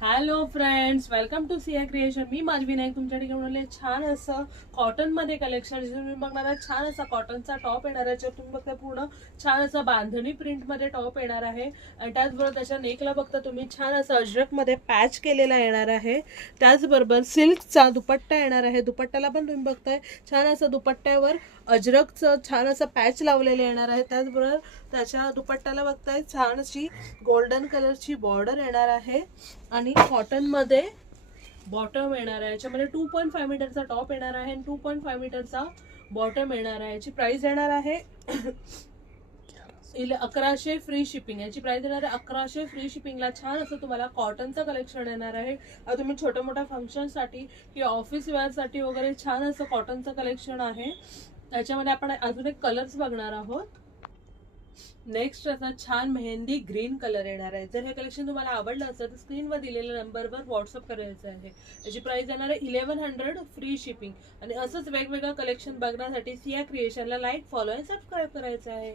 Hello friends, welcome to Siya creation. मी माधवी नाईक तुमच्याकडे घेऊन आले छान असं कॉटन मध्ये कलेक्शन. तुम्ही बघणार आहे छान असा कॉटनचा टॉप येणार आहे. तुम्ही बघता पूर्ण छान असं बांधणी प्रिंट मध्ये टॉप येणार आहे आणि त्याचबरोबर त्याच्या नेकला बघता तुम्ही छान असं अजरक मध्ये पॅच केलेला येणार आहे. त्याचबरोबर सिल्कचा दुपट्टा येणार आहे. दुपट्ट्याला पण तुम्ही बघताय छान असं दुपट्ट्यावर अजरकचं छान असं पॅच लावलेलं येणार आहे. त्याचबरोबर त्याच्या दुपट्ट्याला बघताय छान अशी गोल्डन कलरची बॉर्डर येणार आहे आणि कॉटन मध्ये बॉटम येणार आहे. याच्यामध्ये 2.5 मीटरचा टॉप येणार आहे आणि 2.5 मीटरचा बॉटम येणार आहे. याची प्राइस येणार आहे 1100 फ्री शिपिंग. याची प्राइस येणार आहे 1100 फ्री शिपिंगला. छान असं तुम्हाला कॉटनचं कलेक्शन येणार आहे. तुम्ही छोट्या मोठ्या फंक्शन साठी किंवा ऑफिस वेअर साठी वगैरे छान असं कॉटनचं कलेक्शन आहे. त्याच्यामध्ये आपण अजून एक कलर्स बघणार आहोत. नेक्स्ट असा छान मेहंदी ग्रीन कलर येणार आहे. जर हे कलेक्शन तुम्हाला आवडलं असेल तर स्क्रीनवर दिलेल्या नंबरवर व्हॉट्सअप करायचं आहे. याची प्राइस येणार आहे 1100 फ्री शिपिंग. आणि असंच वेगवेगळं कलेक्शन बघण्यासाठी सिया क्रिएशनला लाईक, फॉलो आणि सबस्क्राईब करायचं आहे.